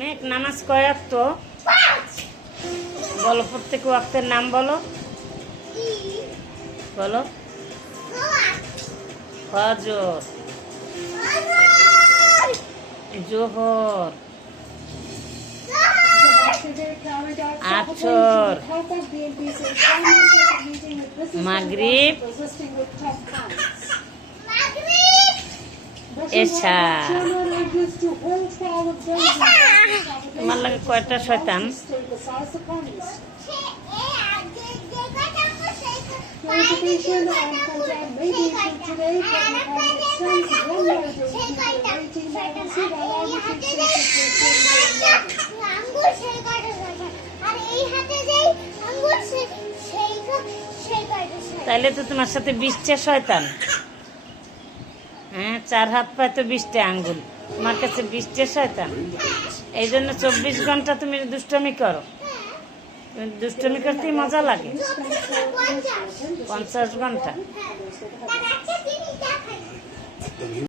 মেঘ নামাজ কয় ওয়াক্ত? বলো, প্রত্যেক ওয়াক্তের নাম বলো। বলো। ফজর, জোহর, আসর, মাগরিব, এশা। তোমার লাগে কয়টা শয়তান? তাইলে তো তোমার সাথে 20টা শয়তান। হ্যাঁ, 4 হাত পায় তো 20টা আঙ্গুল, তোমার কাছে 20টা শয়তান। এই জন্য 24 ঘন্টা তুমি দুষ্টমি করো। দুষ্টমি করতেই মজা লাগে। 50 ঘন্টা।